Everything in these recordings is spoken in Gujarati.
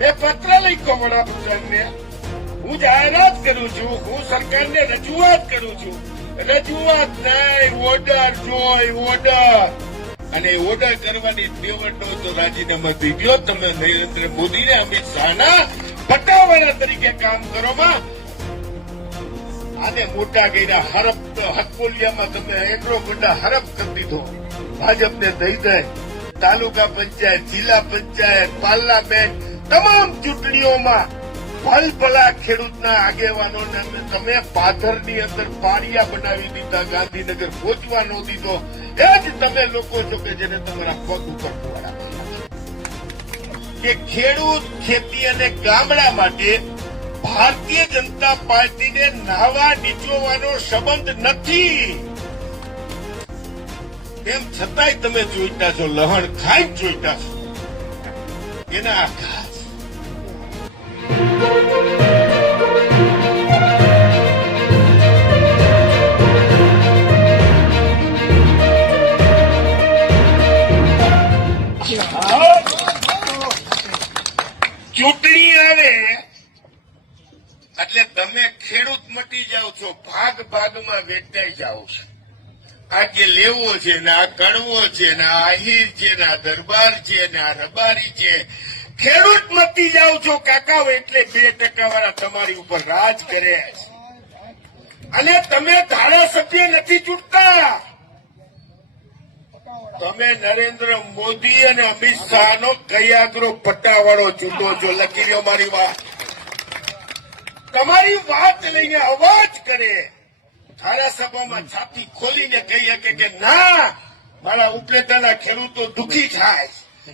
મેં પત્ર લખ્યો વડાપ્રધાનને હું જાહેરાત કરું છું, હું સરકારને રજૂઆત કરું છું. રજૂઆત નહીં ઓર્ડર જોઈ ઓર્ડર અને ઓર્ડર કરવાની તેવડનો તો રાજીનામા દીધો તમે નરેન્દ્ર મોદીને અમિત શાહના પટાવાળા તરીકે કામ કરો આને મોટા કર્યા હરપ હકોલિયામાં તમે એટલો મોટા હરપ કરી દીધો. ભાજપને દઈ દે. તાલુકા પંચાયત, જિલ્લા પંચાયત, પાર્લામેન્ટ તમામ ચૂંટણીઓમાં ભલભલા ખેડૂતના આગેવાનોને તમે પાથરની અંદર પારિયા બનાવી દીધા, ગાંધીનગર પહોંચવા ન દીધો. એ જ તમે લોકો છો કે જેને તમારા પગ ઉપર ફુવાડા કે ખેડૂત, ખેતી અને ગામડા માટે ભારતીય જનતા પાર્ટીને નાવા નીચોવાનો સંબંધ નથી. તેમ છતાંય તમે જોઈતા છો, લહણ ખાઈ જોઈતા છો. એના આઘાત ચૂંટણી આવે, એટલે તમે ખેડૂત મટી જાઓ છો, ભાગ ભાગમાં વેચાઈ જાઓ છો. આ જે લેવો છે ને, આ કડવો છે ને, આ આહિર છે ને, આ દરબાર છે ને, આ રબારી છે ખેડૂત મતી જાઓ છો કાકાઓ એટલે બે ટકા વાળા તમારી ઉપર રાજ કરે અને તમે ધારાસભ્ય નથી ચૂંટતા તમે નરેન્દ્ર મોદી અને અમિત શાહનો કયાગ્રો પટ્ટાવાળો ચૂંટો છો. લખી રહ્યો મારી વાત. તમારી વાત લઈને અવાજ કરે. ધારાસભામાં છાતી ખોલીને કહી શકે કે ના, મારા ઉપલેટાના ખેડૂતો દુઃખી થાય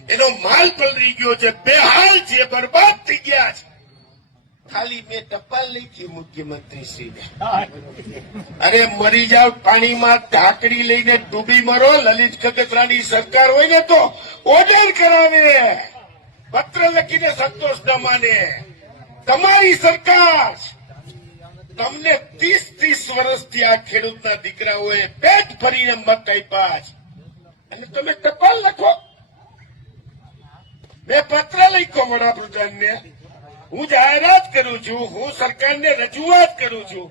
એનો માલ પલરી ગયો છે બેહાલ છે બરબાદ થઈ ગયા છે. ખાલી મેં ટપાલ લીધી મુખ્યમંત્રી અરે મરી જાવ, પાણીમાં ઢાંકડી લઈને ડૂબી મરો, લલિત કગતરાની સરકાર હોય ને તો ઓર્ડર કરાવે. પત્ર લખીને સંતોષ ન માને. તમારી સરકાર તમને ત્રીસ ત્રીસ વર્ષથી આ ખેડૂતના દીકરાઓએ પેટ ભરીને મત આપ્યા છે. અને તમે ટપાલ લખો. મેં પત્ર લખ્યો વડાપ્રધાનને. હું જાહેરાત કરું છું, હું સરકારને રજૂઆત કરું છું.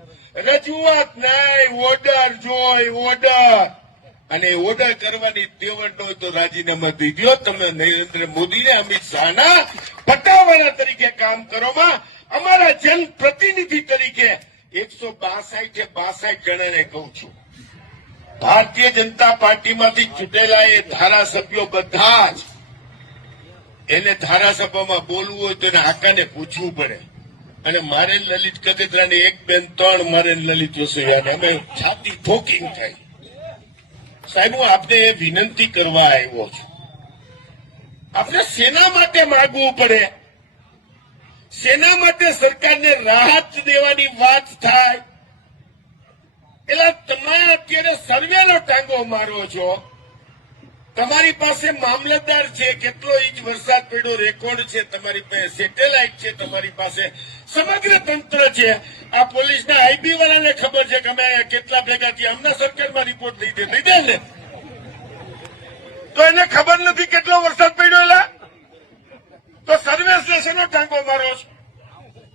રજૂઆત નહીં ઓર્ડર જોઈ ઓર્ડર અને ઓર્ડર કરવાની તેવડ હોય તો રાજીનામા દીધો તમે નરેન્દ્ર મોદીને, અમિત શાહના પટાવાળા તરીકે કામ કરોમાં. અમારા જનપ્રતિનિધિ તરીકે એકસો બાસઠ બાસઠ જણાને કહું છું. ભારતીય જનતા પાર્ટીમાંથી ચૂંટેલા એ ધારાસભ્યો બધા જ એને ધારાસભામાં બોલવું હોય તો એને આકાને પૂછવું પડે. અને મારે લલિત કગતરાને એક બેન ત્રણ મારે લલિત વસૈયાને અમે છાતી ઠોકીને થાય સાહેબ, હું આપને એ વિનંતી કરવા આવ્યો છું. આપણે સેના માટે માગવું પડે. સેના માટે સરકારને રાહત દેવાની વાત થાય. એટલે તમે અત્યારે સર્વેનો ટાંગો મારો છો. તમારી પાસે મામલતદાર છે, કેટલો ઇંચ વરસાદ પડ્યો, રેકોર્ડ છે, તમારી પાસે સેટેલાઇટ છે, તમારી પાસે સમગ્ર તંત્ર છે. આ પોલીસના આઈબી વાળાને ખબર છે કે અમે કેટલા ભેગા થયા. હમણાં સરકારમાં રિપોર્ટ લઈ દે દે ને? તો એને ખબર નથી કેટલો વરસાદ પડ્યો એલા? તો સર્વે સ્ટેશનો ટાંકો મારો છો.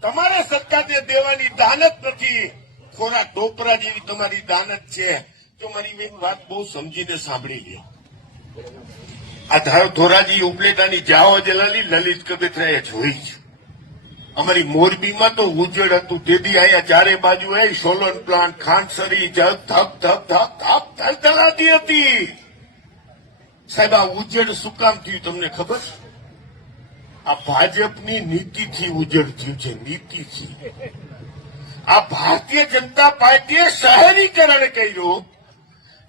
તમારે સરકારને દેવાની દાનત નથી. ખોરા ટોપરા જેવી તમારી દાનત છે. તો મારી વાત બહુ સમજીને સાંભળી લ્યો. આ ધારો ધોરાજી ઉપલેટાની જાઓ જલાલી, લલિત કબીત્રાએ જોઈ છે. અમારી મોરબીમાં તો ઉજળ હતું. તેથી અહીંયા ચારે બાજુ એ સોલન પ્લાન્ટ ખાંડસરી જગ, ધપ ધપ ધપ ધપ થલથલાતી હતી. સાહેબ, આ ઉજળ શું કામ થયું તમને ખબર? આ ભાજપની નીતિથી ઉજળ થયું છે, નીતિથી. આ ભારતીય જનતા પાર્ટીએ શહેરીકરણ કર્યું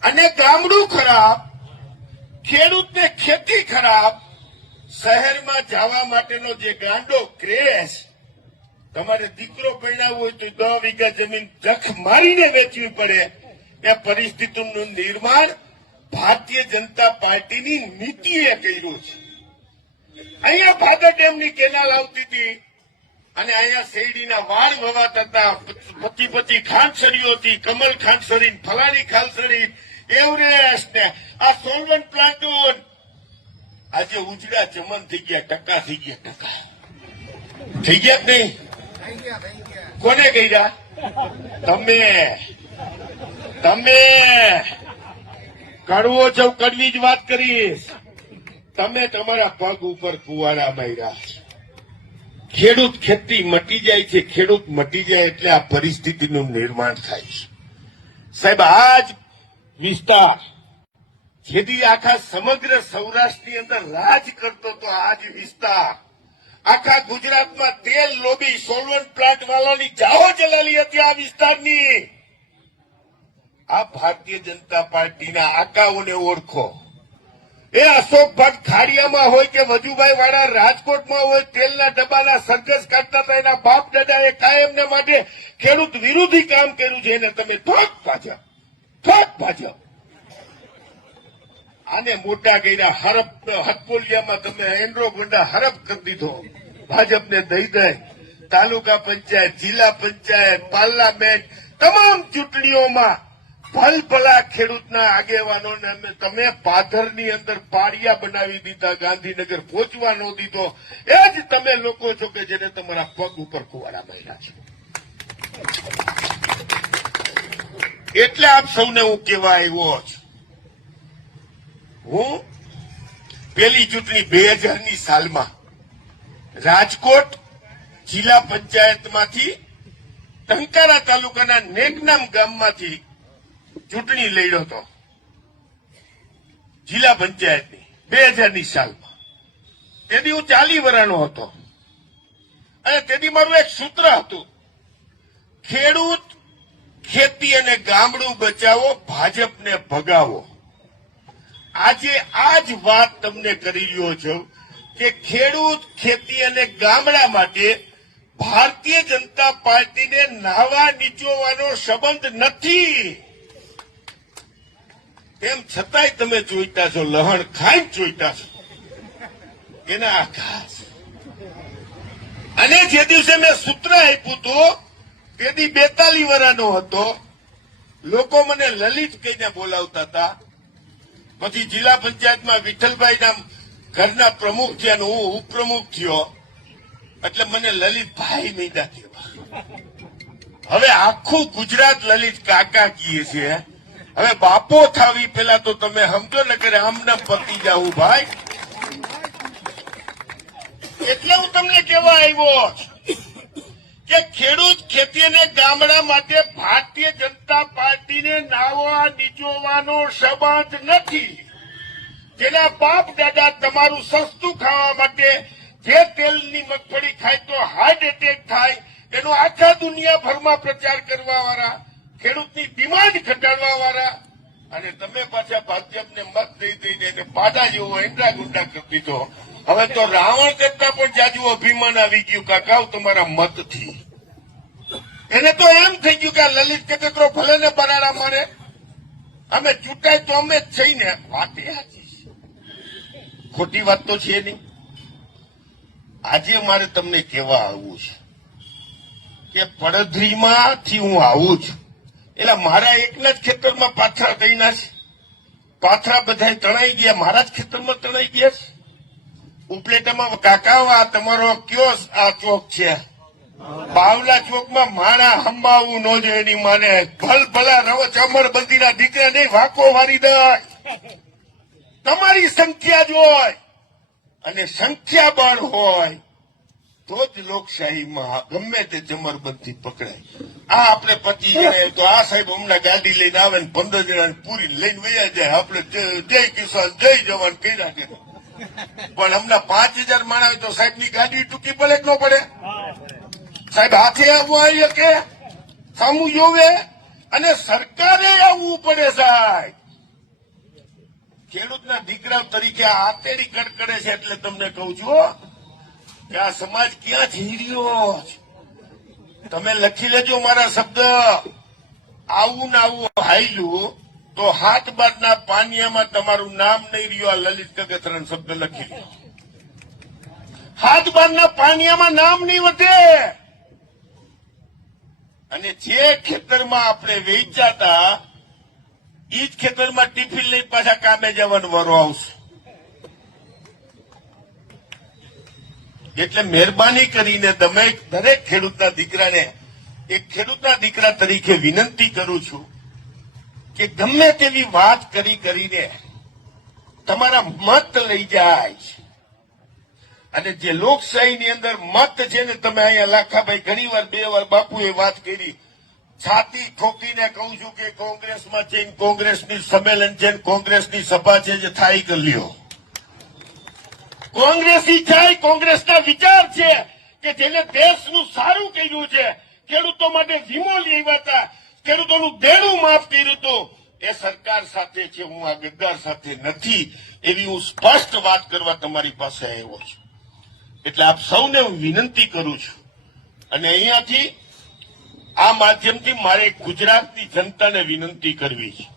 અને ગામડું ખરાબ ખેડૂતને ખેતી ખરાબ શહેરમાં જવા માટેનો જે ગાંડો ક્રેશ, તમારે દીકરો પરણાવવો હોય તો દસ વીઘા જમીન જખ મારીને વેચવી પડે. એ પરિસ્થિતિનું નિર્માણ ભારતીય જનતા પાર્ટીની નીતિએ કર્યું છે. અહીંયા ભાદર ડેમની કેનાલ આવતી હતી અને અહીંયા શેરડીના વાળ વવાતા હતા. પતિ પતિ ખાંડસરીઓ હતી કમલ ખાંડસરી ફલાણી ખાનસરી એવરેસ્ટ ને. આ સોલન પ્લાટુન આજે ઉજડા ચમન થઈ ગયા, ટકા થઈ ગયા, ટકા. થઈ ગયા નહીં? કોને કહ્યા તમે. તમે. કડવો છો કડવી જ વાત કરીશ. તમે તમારા પગ ઉપર કુવારા માર્યા. ખેડૂત ખેતી મટી જાય છે, ખેડૂત મટી જાય એટલે આ પરિસ્થિતિનું નિર્માણ થાય છે. સાહેબ આ જ વિસ્તાર. જેથી આખા સમગ્ર સૌરાષ્ટ્રની અંદર રાજ કરતો તો આ જ વિસ્તાર. આખા ગુજરાતમાં તેલ લોબી સોલવન્ટ પ્લાન્ટ વાળાની જાઓ જલાલી હતી આ વિસ્તારની. આ ભારતીય જનતા પાર્ટીના આકાઓને ઓળખો. એ અશોક ભટ્ટ ખાડિયામાં હોય કે વજુભાઈ વાળા રાજકોટમાં હોય, તેલના ડબ્બાના સરઘસ કાઢતા હતા, એના બાપ દાદાએ કાયમને માટે ખેડૂત વિરોધી કામ કર્યું છે, એને તમે ઠોક ભાજપ ઠોક ભાજપ. આને મોટા કર્યા હરપ હટપોલિયામાં તમે એન્ડ્રો ગુંડા હરપ કરી દીધો. ભાજપને દઈ દે તાલુકા પંચાયત, જિલ્લા પંચાયત, પાર્લામેન્ટ, તમામ ચૂંટણીઓમાં ભલભલા ખેડૂતના આગેવાનોને તમે પાથરની અંદર પાળિયા બનાવી દીધા, ગાંધીનગર પહોંચવા ન દીધો. એ જ તમે લોકો છો કે જેને તમારા પગ ઉપર કુવાડા માર્યા છે. એટલે આપ સૌને હું કહેવા આવ્યો છું હું પેલી ચૂંટણી બે હજારની સાલમાં રાજકોટ જિલ્લા પંચાયતમાંથી ટંકારા તાલુકાના નેકનામ ગામમાંથી ચૂંટણી લડ્યો હતો. જિલ્લા પંચાયતની બે હજારની સાલમાં. તેથી હું ચાલી વરાનો હતો. અને તેથી મારું એક સૂત્ર હતું. ખેડૂત ખેતી અને ગામડું બચાવો, ભાજપને ભગાવો. આજે આ જ વાત તમને કરી રહ્યો છું કે ખેડૂત, ખેતી અને ગામડા માટે ભારતીય જનતા પાર્ટીને નાવા નીચોવાનો સંબંધ નથી. તેમ છતાંય તમે જોઈતા છો, લહણ ખાઈ જોઈતા છો. એના આઘાત. અને જે દિવસે મેં સૂત્ર આપ્યું હતું તેથી બેતાલી વર્ષનો હતો. લોકો મને લલિત કહીને બોલાવતા હતા. પછી જિલ્લા પંચાયતમાં વિઠ્ઠલભાઈ નામ ઘરના પ્રમુખ થયા હું ઉપપ્રમુખ થયો. એટલે મને લલિતભાઈ મીંડા કહેવા હવે આખું ગુજરાત લલિત કાકા કીએ છે. હવે બાપો થાવી પેલા તો તમે સમજો ને કે આમના પતી જાવું ભાઈ. એટલે હું તમને કેવા આવ્યો કે ખેડૂત ખેતી અને ગામડા માટે ભારતીય જનતા પાર્ટીને નાવા નીચોવાનો સંબંધ નથી. જેના બાપ દાદા તમારું સસ્તું ખાવા માટે જે તેલની મગફળી ખાય તો હાર્ટ એટેક થાય, એનો આખા દુનિયાભરમાં પ્રચાર કરવા વાળા ખેડૂતની ડિમાન્ડ ઘટાડવા વાળા અને તમે પાછા ભાજપને મત દઈ દઈને એને પાડા જેવો એંડા ગુંડા કરી દીધો. હવે તો રાવણ કરતા પણ જાજુ અભિમાન આવી ગયું. કાકાઓ તમારા મતથી. એને તો એમ થઈ ગયું કે આ લલિત કચકરો ભલે ને બરાડા મારે, અમે ચૂંટાય તો અમે જ છીએ ને વાતે સાચી ખોટી વાત તો છે નહીં. આજે મારે તમને કહેવા આવવું છે કે પડધરીમાંથી હું આવું છું. એટલે મારા એકના જ ખેતરમાં પાથરા થઈના છે. પાથરા બધા તણાઈ ગયા, મારા જ ખેતરમાં તણાઈ ગયા છે. ઉપલેટામાં કાકા આ તમારો કયો આ ચોક છે? બાવલા ચોકમાં માણા હંબાવું નો જોઈએ એની માને ભલ ભલા રવ ચમર બંદીના દીકરા નહીં વાકો વારી દે તમારી સંખ્યા જ હોય અને સંખ્યા બળ હોય તો જ લોકશાહીમાં ગમે તે જમરબંધી પકડાય. આ આપણે પચી જાય તો આ સાહેબ હમણાં ગાડી લઈને આવે ને પંદર જણા પૂરી લઈને વૈયા જાય. આપણે જય કિસાન, જય જવાન કર્યા કે પણ હમણાં પાંચ હજાર માણા હોય તો સાહેબની ગાડી ટૂંકી પડે ન પડે? સાહેબ હાથે આવવું આવી શકે સામું જોવે અને સરકારે આવવું પડે સાહેબ. ખેડૂતના દીકરા તરીકે આ આતેડી કડકડે છે એટલે તમને કહું છું કે આ સમાજ ક્યાં રહ્યો તમે લખી લેજો મારા શબ્દ. આવું ને આવું હાઈલું તો હાથ બાદના પાનિયામાં તમારું નામ નહીં રહ્યું, આ લલિત કગથરાનો શબ્દ લખી હાથ બાદના પાનિયામાં નામ નહીં વધે. અને જે ખેતરમાં આપણે વેચાતા એ જ ખેતરમાં ટિફિન લઈ પાછા કામે જવાનો વારો આવશે. એટલે મહેરબાની કરીને તમે દરેક ખેડૂતના દીકરાને, એક ખેડૂતના દીકરા તરીકે વિનંતી કરું છું કે ગમે તેવી વાત કરી કરીને તમારા મત લઈ જાય અને જે લોકશાહીની અંદર મત છે ને તમે અહીંયા લાખાભાઈ ઘણી વાર બે વાર બાપુએ વાત કરી. છાતી ઠોકીને કહું છું કે કોંગ્રેસમાં છે કોંગ્રેસની સંમેલન છે કોંગ્રેસની સભા છે જે થાય કરી કોંગ્રેસ કોંગ્રેસી જાય કોંગ્રેસના વિચાર છે કે જેને દેશનું સારું કર્યું છે, ખેડૂતો માટે વીમો લેવા ખેડૂતોનું દેણું માફ કર્યું હતું એ સરકાર સાથે છે, હું આ ગદ્દાર સાથે નથી. એવી હું સ્પષ્ટ વાત કરવા તમારી પાસે આવ્યો છું. એટલે આપ સૌને હું વિનંતી કરું છું. અને અહીંયાથી આ માધ્યમથી મારે ગુજરાતની જનતાને વિનંતી કરવી છે.